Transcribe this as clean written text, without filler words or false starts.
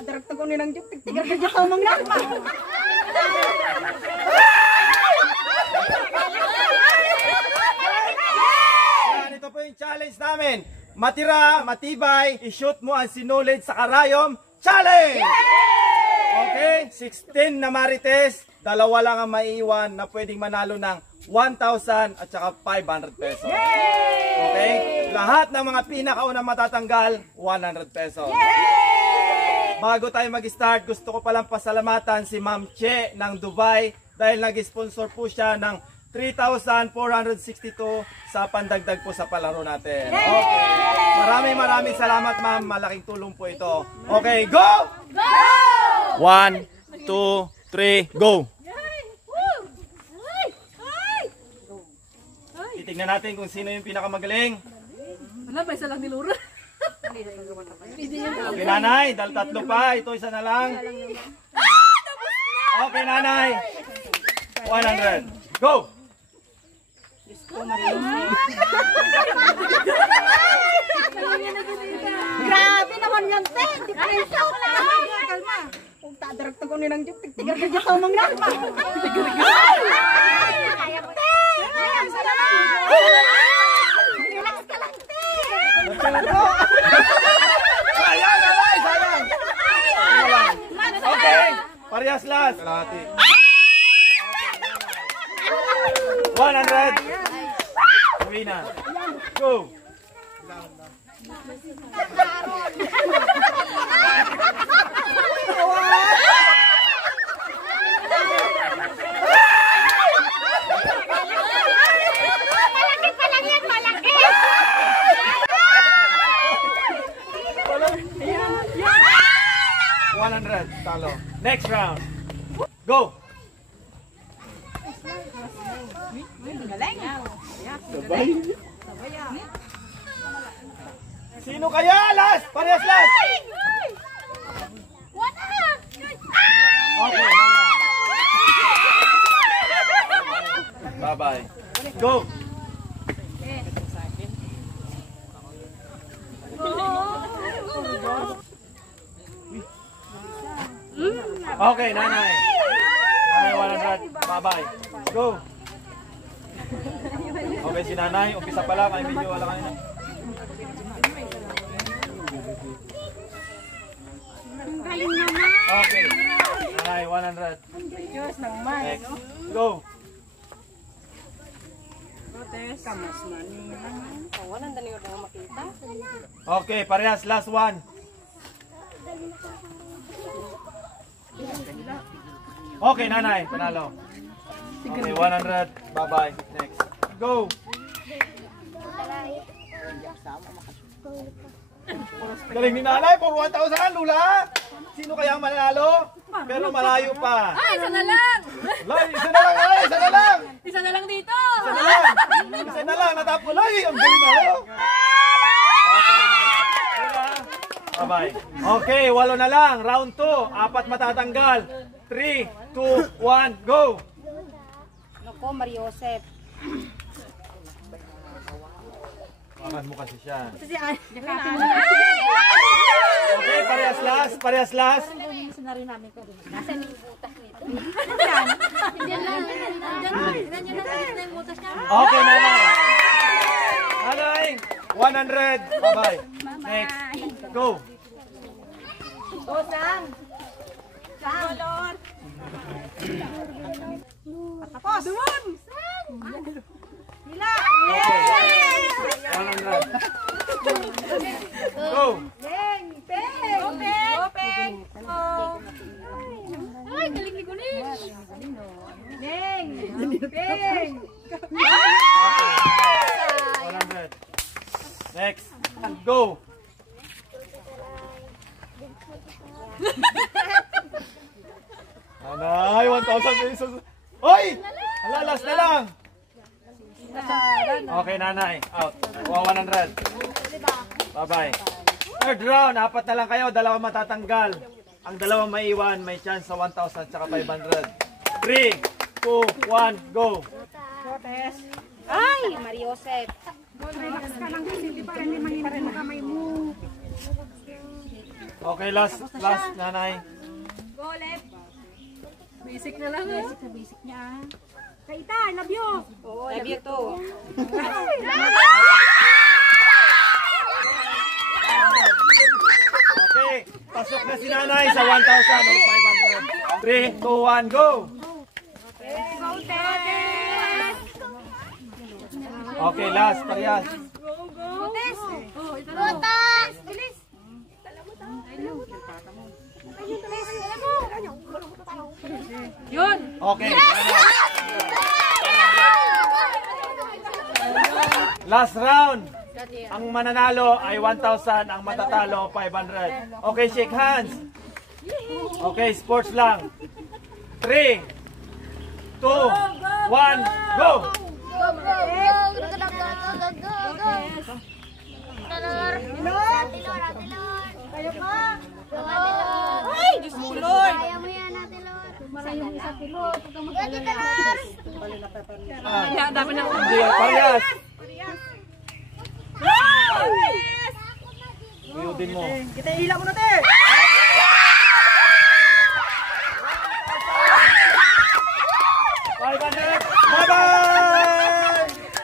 Darak ko ni nang jupik tigar ka jakaw mang nagma. Yan, ito po yung challenge namin. Matira, matibay, i-shoot mo ang sinulid sa karayom. Challenge! Okay, 16 na marites, dalawa lang ang maiiwan na pwedeng manalo ng 1,000 at saka 500 pesos. Okay? Lahat ng mga pinakaunang matatanggal, 100 pesos. Bago tayo mag-start, gusto ko palang pasalamatan si Ma'am Che ng Dubai dahil nag-sponsor po siya ng 3,462 sa pandagdag po sa palaro natin. Okay. Maraming salamat, ma'am. Malaking tulong po ito. Okay, go! Go! 1, 2, 3, go! Titignan natin kung sino yung pinakamagaling. Wala ba isa lang ni Laura? Okay, nanay. Tatlo pa. Ito isa na lang. Okay, nanay. 100. Go! Grabe naman yan, te. Di pa rin siya wala. Kalma. Kung tadarak ko ni nang jupik tigar ka jakaw mang nagma. Kaya mo, te. Relax ka lang, te. Sayang, nanay. Sayang. Okay. Parehas last. 100. Uwi na. Go. Malaki pa lang yan, malaki. 100. Talo. Next round. Go. Sino kaya? Last! Parehas last! Okay. Bye-bye. Go! Okay, nanay. Nanay, 100. Bye-bye. Go! Okay, si nanay. Umpisa pa lang. Ay, medyo wala kanina. Okay. Nanay, 100. Next. Go! Okay, parehas. Last one. Okay, nanay. Panalo. Okay, 100. Bye-bye. Next. Go! Galing ni nanay. For 1,000, Lula. Sino kaya ang manalo? Pero malayo pa. Ay, isa na lang. Isa na lang, nanay. Isa na lang. Isa na lang dito. Isa na lang. Isa na lang. Natapos. Ay, ang galing na. Bye-bye. Okay, 8 na lang. Round 2. 4 matatanggal. 3, 2, 1, go! Nako, Mariosep. Pangan mo kasi siya. Jakapin mo. Okay, parehas last. Parehas last. Nasa may butas nito. Diyan lang. Diyan na yung butas niya. Okay, nanay. Nanay, 100. Bye-bye. Next. Go. Sang. Lord. Patapos. Dumon. Hila. Okay. 100. Go. Peng. Peng. Peng. Ay, galing ni Kunin. Peng. Peng. Okay. 100. Next. Go. Nanay, 1,000 pesos. Oy! Hala, last na lang. Okay, nanay. Out. 100. Bye-bye. Third round. 4 na lang kayo. 2 matatanggal. Ang 2 maiiwan, may chance sa 1,000 tsaka 500. 3, 2, 1, go! Ay, Mariosep. Relax ka lang kasi di ba hindi manginit mo kamay mo. Okay, last nanay. Basic na lang eh. Sa basic niya. Kaita, love you. Oo, love you too. Okay, pasok na si nanay sa 1,500. 3, 2, 1, go! Okay, last, parehas. Butas! Bilis! Yun! Okay, last round. Ang mananalo ay 1,000, ang matatalo 500. Okay, shake hands. Okay, sports lang. 3, 2, 1, go! Kayo pa! Ay, Diyos mo, Lord. Kaya mo yan natin, Lord. Marayong isa pilot. Huwag kang mag-alala. Hindi, parehas. Tuyodin mo. Kita hila mo natin!